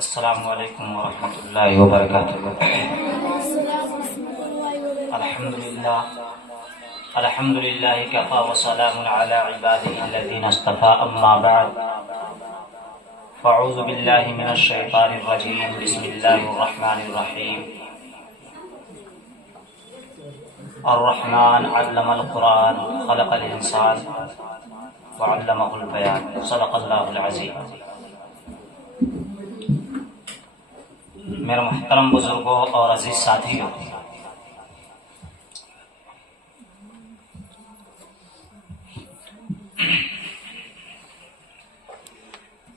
السلام علیکم ورحمۃ اللہ وبرکاتہ۔ الحمد للہ کفا وسلام علی عباده الذین اصطفى، اما بعد فاعوذ باللہ من الشیطان الرجیم، بسم اللہ الرحمن الرحیم۔ الرحمن علم القرآن خلق الانسان وعلمہ البیان، صدق اللہ العظیم۔ میرے محترم بزرگوں اور عزیز ساتھیوں،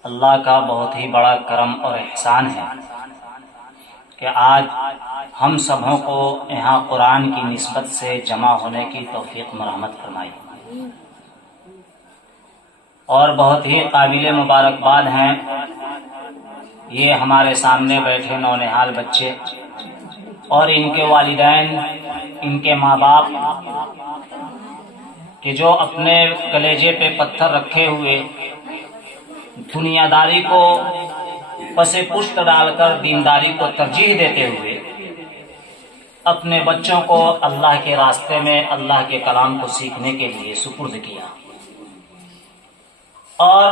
اللہ کا بہت ہی بڑا کرم اور احسان ہے کہ آج ہم سبوں کو یہاں قرآن کی نسبت سے جمع ہونے کی توفیق مرحمت فرمائی، اور بہت ہی قابل مبارکباد ہیں یہ ہمارے سامنے بیٹھے نونہال بچے اور ان کے والدین، ان کے ماں باپ کہ جو اپنے کلیجے پہ پتھر رکھے ہوئے دنیا داری کو پس پشت ڈال کر دینداری کو ترجیح دیتے ہوئے اپنے بچوں کو اللہ کے راستے میں اللہ کے کلام کو سیکھنے کے لیے سپرد کیا، اور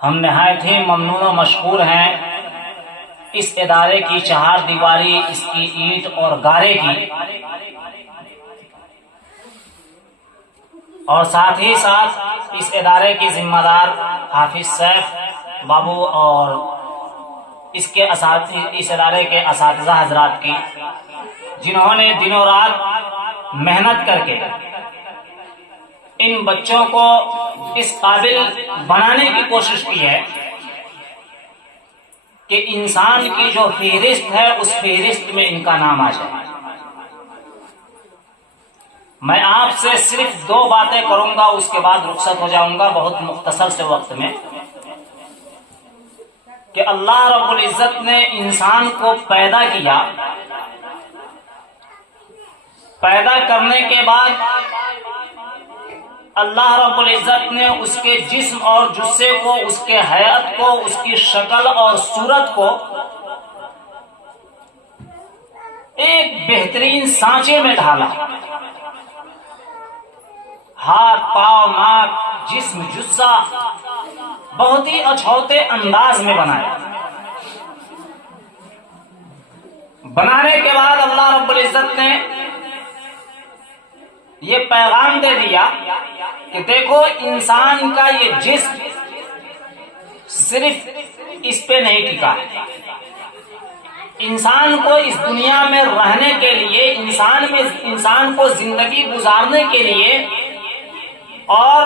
ہم نہایت ہی ممنون و مشکور ہیں اس ادارے کی چہار دیواری، اس کی اینٹ اور گارے کی، اور ساتھ ہی ساتھ اس ادارے کی ذمہ دار حافظ سیف بابو اور اس ادارے کے اساتذہ حضرات کی، جنہوں نے دنوں رات محنت کر کے ان بچوں کو اس قابل بنانے کی کوشش کی ہے کہ انسان کی جو فہرست ہے اس فہرست میں ان کا نام آ جائے۔ میں آپ سے صرف دو باتیں کروں گا، اس کے بعد رخصت ہو جاؤں گا بہت مختصر سے وقت میں، کہ اللہ رب العزت نے انسان کو پیدا کیا، پیدا کرنے کے بعد اللہ رب العزت نے اس کے جسم اور جثے کو، اس کے حیات کو، اس کی شکل اور صورت کو ایک بہترین سانچے میں ڈھالا، ہاتھ پاؤں ناک جسم جثہ بہت ہی اچھوتے انداز میں بنایا۔ بنانے کے بعد اللہ رب العزت نے یہ پیغام دے دیا کہ دیکھو انسان کا یہ جسم صرف اس پہ نہیں ٹکا ہے، انسان کو اس دنیا میں رہنے کے لیے، انسان کو زندگی گزارنے کے لیے اور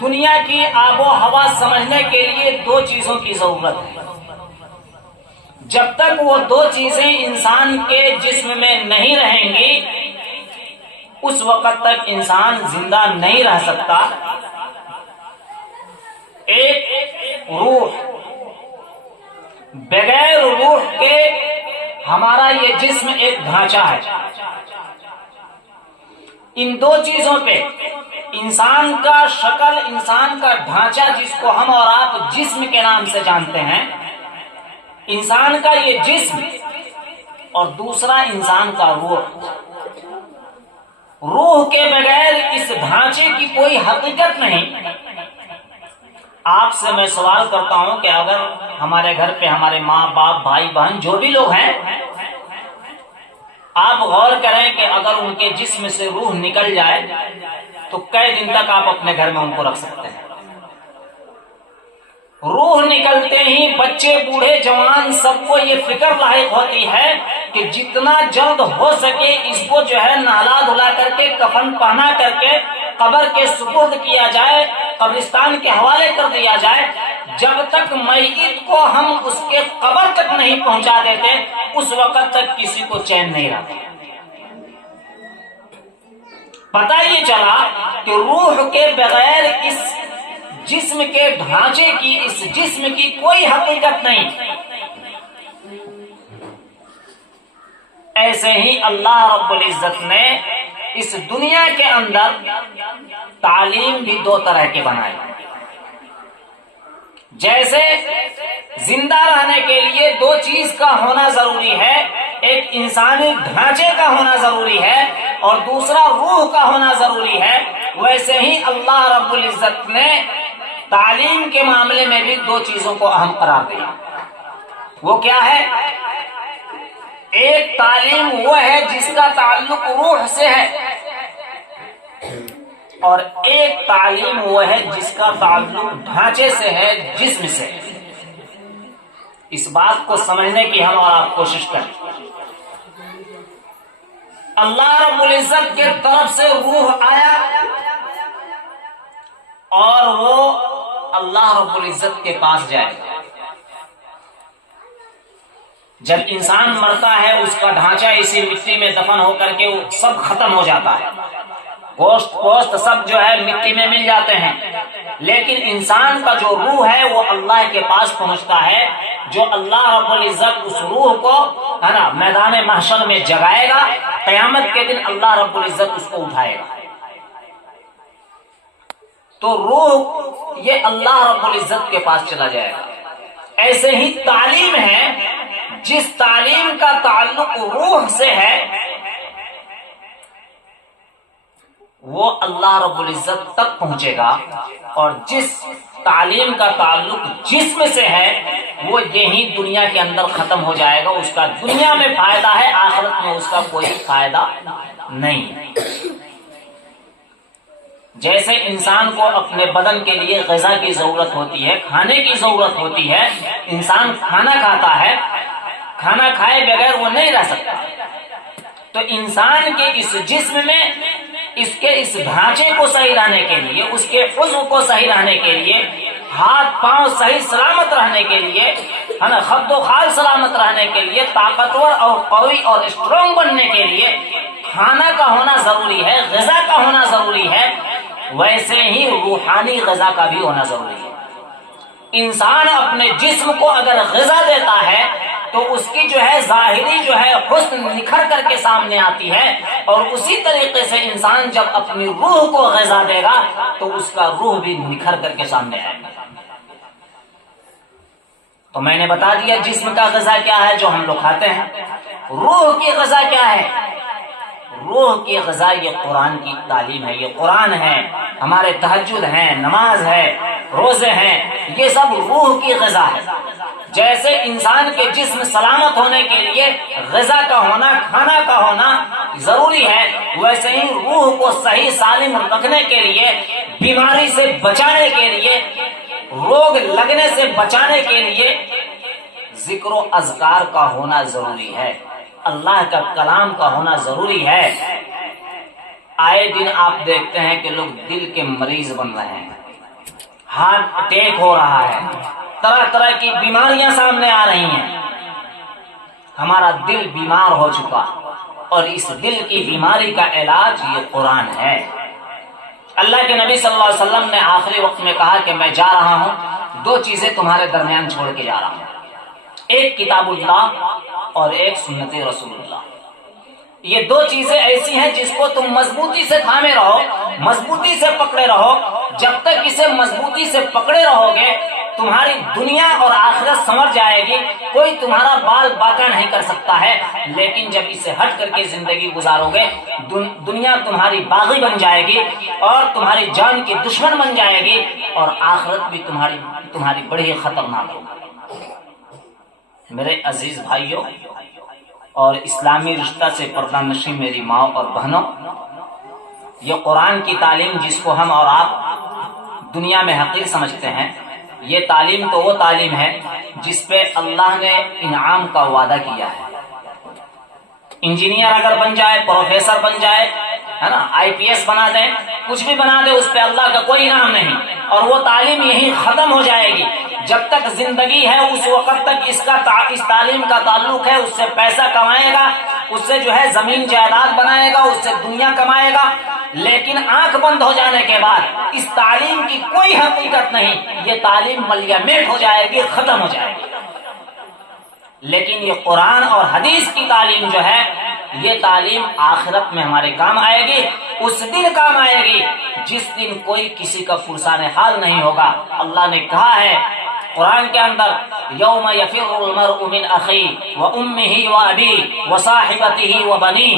دنیا کی آب و ہوا سمجھنے کے لیے دو چیزوں کی ضرورت ہے۔ جب تک وہ دو چیزیں انسان کے جسم میں نہیں رہیں گی اس وقت تک انسان زندہ نہیں رہ سکتا۔ ایک روح، بغیر روح کے ہمارا یہ جسم ایک ڈھانچہ ہے۔ ان دو چیزوں پہ انسان کا شکل، انسان کا ڈھانچہ جس کو ہم اور آپ جسم کے نام سے جانتے ہیں، انسان کا یہ جسم، اور دوسرا انسان کا روح۔ روح کے بغیر اس ڈھانچے کی کوئی حقیقت نہیں۔ آپ سے میں سوال کرتا ہوں کہ اگر ہمارے گھر پہ ہمارے ماں باپ بھائی بہن جو بھی لوگ ہیں، آپ غور کریں کہ اگر ان کے جسم سے روح نکل جائے تو کئی دن تک آپ اپنے گھر میں ان کو رکھ سکتے ہیں؟ روح نکلتے ہی بچے بوڑھے جوان سب کو یہ فکر لاحق ہوتی ہے کہ جتنا جلد ہو سکے اس کو جو ہے نہلا دھلا کر کے کفن پہنا کر کے قبر کے سپرد کیا جائے، قبرستان کے حوالے کر دیا جائے۔ جب تک میت کو ہم اس کے قبر تک نہیں پہنچا دیتے اس وقت تک کسی کو چین نہیں رہتا۔ پتہ یہ چلا کہ روح کے بغیر اس جسم کے ڈھانچے کی، اس جسم کی کوئی حقیقت نہیں۔ ایسے ہی اللہ رب العزت نے اس دنیا کے اندر تعلیم بھی دو طرح کے بنائے۔ جیسے زندہ رہنے کے لیے دو چیز کا ہونا ضروری ہے، ایک انسانی ڈھانچے کا ہونا ضروری ہے اور دوسرا روح کا ہونا ضروری ہے، ویسے ہی اللہ رب العزت نے تعلیم کے معاملے میں بھی دو چیزوں کو اہم قرار دیا۔ وہ کیا ہے؟ ایک تعلیم وہ ہے جس کا تعلق روح سے ہے، اور ایک تعلیم وہ ہے جس کا تعلق ڈھانچے سے ہے، جسم سے۔ اس بات کو سمجھنے کی ہم اور آپ کوشش کریں۔ اللہ رب العزت کے طرف سے روح آیا اور وہ اللہ رب العزت کے پاس جائے گا۔ جب انسان مرتا ہے اس کا ڈھانچہ اسی مٹی میں دفن ہو کر کے وہ سب ختم ہو جاتا ہے، گوشت پوست سب جو ہے مٹی میں مل جاتے ہیں، لیکن انسان کا جو روح ہے وہ اللہ کے پاس پہنچتا ہے، جو اللہ رب العزت اس روح کو ہے نا میدان محشر میں جگائے گا، قیامت کے دن اللہ رب العزت اس کو اٹھائے گا۔ تو روح یہ اللہ رب العزت کے پاس چلا جائے گا۔ ایسے ہی تعلیم ہے، جس تعلیم کا تعلق روح سے ہے وہ اللہ رب العزت تک پہنچے گا، اور جس تعلیم کا تعلق جسم سے ہے وہ یہی دنیا کے اندر ختم ہو جائے گا، اس کا دنیا میں فائدہ ہے، آخرت میں اس کا کوئی فائدہ نہیں۔ جیسے انسان کو اپنے بدن کے لیے غذا کی ضرورت ہوتی ہے، کھانے کی ضرورت ہوتی ہے، انسان کھانا کھاتا ہے، کھانا کھائے بغیر وہ نہیں رہ سکتا، تو انسان کے اس جسم میں اس کے اس ڈھانچے کو صحیح رہنے کے لیے، اس کے عضو کو صحیح رہنے کے لیے، ہاتھ پاؤں صحیح سلامت رہنے کے لیے، ہے نا، خد و خال سلامت رہنے کے لیے، طاقتور اور قوی اور اسٹرانگ بننے کے لیے کھانا کا ہونا ضروری ہے، غذا کا ہونا ضروری ہے، ویسے ہی روحانی غذا کا بھی ہونا ضروری ہے۔ انسان اپنے جسم کو اگر غذا دیتا ہے تو اس کی جو ہے ظاہری جو ہے حسن نکھر کر کے سامنے آتی ہے، اور اسی طریقے سے انسان جب اپنی روح کو غذا دے گا تو اس کا روح بھی نکھر کر کے سامنے آئے گا۔ تو میں نے بتا دیا جسم کا غذا کیا ہے جو ہم لوگ کھاتے ہیں، روح کی غذا کیا ہے؟ روح کی غذا یہ قرآن کی تعلیم ہے، یہ قرآن ہے، ہمارے تہجد ہیں، نماز ہے، روزے ہیں، یہ سب روح کی غذا ہے۔ جیسے انسان کے جسم سلامت ہونے کے لیے غذا کا ہونا، کھانا کا ہونا ضروری ہے، ویسے ہی روح کو صحیح سالم رکھنے کے لیے، بیماری سے بچانے کے لیے، روگ لگنے سے بچانے کے لیے ذکر و اذکار کا ہونا ضروری ہے، اللہ کا کلام کا ہونا ضروری ہے۔ آئے دن آپ دیکھتے ہیں کہ لوگ دل کے مریض بن رہے ہیں، ہارٹ اٹیک ہو رہا ہے، طرح طرح کی بیماریاں سامنے آ رہی ہیں۔ ہمارا دل بیمار ہو چکا، اور اس دل کی بیماری کا علاج یہ قرآن ہے۔ اللہ کے نبی صلی اللہ علیہ وسلم نے آخری وقت میں کہا کہ میں جا رہا ہوں، دو چیزیں تمہارے درمیان چھوڑ کے جا رہا ہوں، ایک کتاب اللہ اور ایک سنت رسول اللہ۔ یہ دو چیزیں ایسی ہیں جس کو تم مضبوطی سے تھامے رہو، مضبوطی سے پکڑے رہو۔ جب تک اسے مضبوطی سے پکڑے رہو گے تمہاری دنیا اور آخرت سنور جائے گی، کوئی تمہارا بال باقا نہیں کر سکتا ہے، لیکن جب اسے ہٹ کر کے زندگی گزارو گے دنیا تمہاری باغی بن جائے گی اور تمہاری جان کی دشمن بن جائے گی، اور آخرت بھی تمہاری بڑی خطرناک ہوگی۔ میرے عزیز بھائیوں اور اسلامی رشتہ سے پردہ نشین میری ماں اور بہنوں، یہ قرآن کی تعلیم جس کو ہم اور آپ دنیا میں حقیر سمجھتے ہیں، یہ تعلیم تو وہ تعلیم ہے جس پہ اللہ نے انعام کا وعدہ کیا ہے۔ انجینئر اگر بن جائے، پروفیسر بن جائے، ہے نا، IPS بنا دیں، کچھ بھی بنا دے، اس پہ اللہ کا کوئی انعام نہیں، اور وہ تعلیم یہی ختم ہو جائے گی۔ جب تک زندگی ہے اس وقت تک اس تعلیم کا تعلق ہے، اس سے پیسہ کمائے گا، اس سے جو ہے زمین جائیداد بنائے گا، اس سے دنیا کمائے گا، لیکن آنکھ بند ہو جانے کے بعد اس تعلیم کی کوئی حقیقت نہیں، یہ تعلیم ملیا میٹ ہو جائے گی، ختم ہو جائے گی۔ لیکن یہ قرآن اور حدیث کی تعلیم جو ہے، یہ تعلیم آخرت میں ہمارے کام آئے گی، اس دن کام آئے گی جس دن کوئی کسی کا پرسان حال نہیں ہوگا۔ اللہ نے کہا ہے قرآن کے اندر یوم یفر المرء من اخی و امہ و ابی و صاحبتہ و بنی،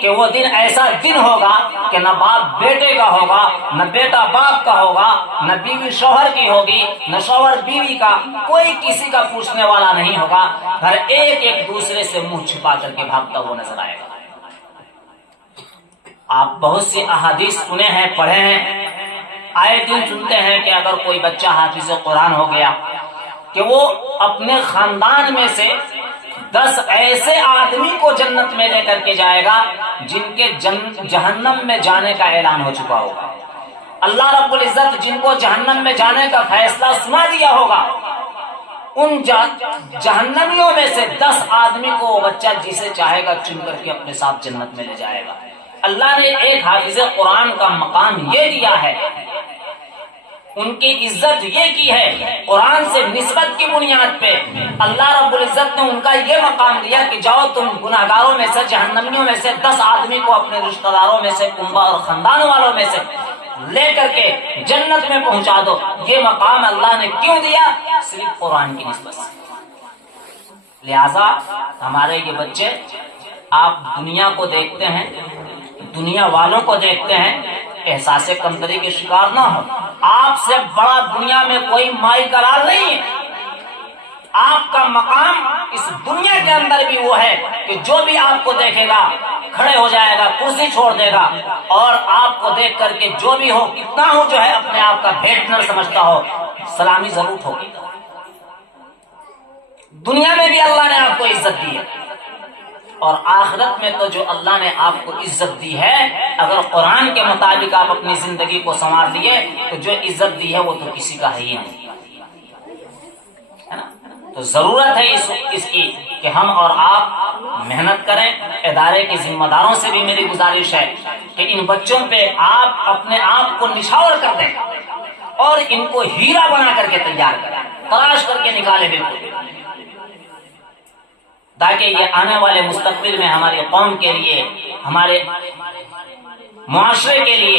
کہ وہ دن ایسا دن ہوگا کہ نہ باپ بیٹے کا ہوگا، نہ بیٹا باپ کا ہوگا، نہ بیوی شوہر کی ہوگی، نہ شوہر بیوی کا، کوئی کسی کا پوچھنے والا نہیں ہوگا، ہر ایک ایک دوسرے سے منہ چھپا کر کے بھاگتا ہوا نظر آئے گا۔ آپ بہت سی احادیث سنے ہیں، پڑھے ہیں، آئے دن سنتے ہیں کہ اگر کوئی بچہ حافظ قرآن ہو گیا کہ وہ اپنے خاندان میں سے 10 ایسے آدمی کو جنت میں لے کر کے جائے گا جن کے جہنم میں جانے کا اعلان ہو چکا ہوگا۔ اللہ رب العزت جن کو جہنم میں جانے کا فیصلہ سنا دیا ہوگا، ان جہنمیوں میں سے 10 آدمی کو وہ بچہ جسے چاہے گا چن کر کے اپنے ساتھ جنت میں لے جائے گا۔ اللہ نے ایک حافظ قرآن کا مقام یہ دیا ہے، ان کی عزت یہ کی ہے، قرآن سے نسبت کی بنیاد پہ اللہ رب العزت نے ان کا یہ مقام دیا کہ جاؤ تم گناہگاروں میں سے، جہنمیوں میں سے 10 آدمی کو اپنے رشتہ داروں میں سے، کنبہ اور خاندان والوں میں سے لے کر کے جنت میں پہنچا دو۔ یہ مقام اللہ نے کیوں دیا؟ صرف قرآن کی نسبت سے۔ لہذا ہمارے یہ بچے، آپ دنیا کو دیکھتے ہیں، دنیا والوں کو دیکھتے ہیں، احساس کمتری کے شکار نہ ہو۔ آپ سے بڑا دنیا میں کوئی مائی کا لال نہیں ہے۔ آپ کا مقام اس دنیا کے اندر بھی وہ ہے کہ جو بھی آپ کو دیکھے گا کھڑے ہو جائے گا، کرسی چھوڑ دے گا، اور آپ کو دیکھ کر کے جو بھی ہو، کتنا ہو جو ہے اپنے آپ کا بھیٹنر سمجھتا ہو، سلامی ضرور ہوگی۔ دنیا میں بھی اللہ نے آپ کو عزت دی ہے، اور آخرت میں تو جو اللہ نے آپ کو عزت دی ہے، اگر قرآن کے مطابق آپ اپنی زندگی کو سنوار لیے تو جو عزت دی ہے وہ تو کسی کا ہے ہی نہیں، ہے نا؟ تو ضرورت ہے اس کی کہ ہم اور آپ محنت کریں۔ ادارے کے ذمہ داروں سے بھی میری گزارش ہے کہ ان بچوں پہ آپ اپنے آپ کو نچھاور کر دیں اور ان کو ہیرا بنا کر کے تیار کریں، تلاش کر کے نکالیں بالکل، تاکہ یہ آنے والے مستقبل میں ہماری قوم کے لیے، ہمارے معاشرے کے لیے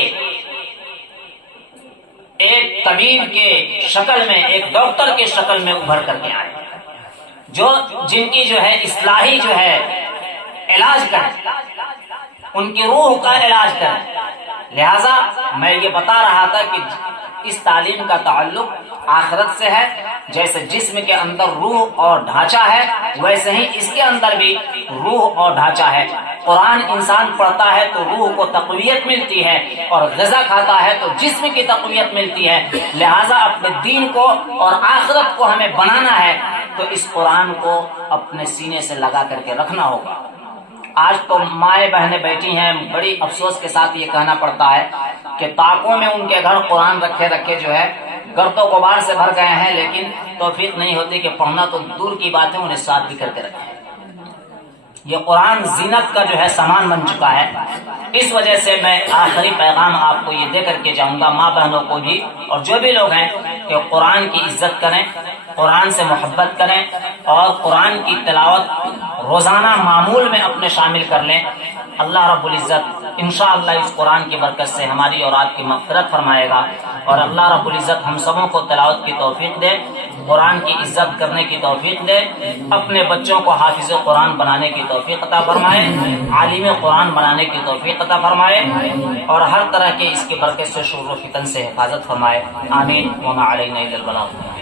ایک طبیب کے شکل میں، ایک ڈاکٹر کے شکل میں ابھر کر کے آئے، جن کی جو ہے اصلاحی جو ہے علاج کریں، ان کی روح کا علاج کریں۔ لہذا میں یہ بتا رہا تھا کہ اس تعلیم کا تعلق آخرت سے ہے، جیسے جسم کے اندر روح اور ڈھانچہ ہے ویسے ہی اس کے اندر بھی روح اور ڈھانچہ ہے۔ قرآن انسان پڑھتا ہے تو روح کو تقویت ملتی ہے، اور غذا کھاتا ہے تو جسم کی تقویت ملتی ہے۔ لہذا اپنے دین کو اور آخرت کو ہمیں بنانا ہے تو اس قرآن کو اپنے سینے سے لگا کر کے رکھنا ہوگا۔ آج تو مائیں بہنیں بیٹھی ہیں، بڑی افسوس کے ساتھ یہ کہنا پڑتا ہے کہ طاقوں میں ان کے گھر قرآن رکھے جو ہے گرد و غبار سے بھر گئے ہیں، لیکن توفیق نہیں ہوتی کہ پڑھنا تو دور کی بات ہے، انہیں ساتھ بھی کر کے رکھیں۔ یہ قرآن زینت کا جو ہے سامان بن چکا ہے۔ اس وجہ سے میں آخری پیغام آپ کو یہ دے کر کے جاؤں گا، ماں بہنوں کو بھی اور جو بھی لوگ ہیں، کہ قرآن کی عزت کریں، قرآن سے محبت کریں، اور قرآن کی تلاوت روزانہ معمول میں اپنے شامل کر لیں۔ اللہ رب العزت انشاءاللہ اس قرآن کی برکت سے ہماری اور آپ کی مغفرت فرمائے گا، اور اللہ رب العزت ہم سبوں کو تلاوت کی توفیق دے، قرآن کی عزت کرنے کی توفیق دے، اپنے بچوں کو حافظ قرآن بنانے کی توفیق عطا فرمائے، عالم قرآن بنانے کی توفیق عطا فرمائے، اور ہر طرح کے اس کی برکت سے شر و فتن سے حفاظت فرمائے۔ آمین۔ وما علینا الا البلاغ۔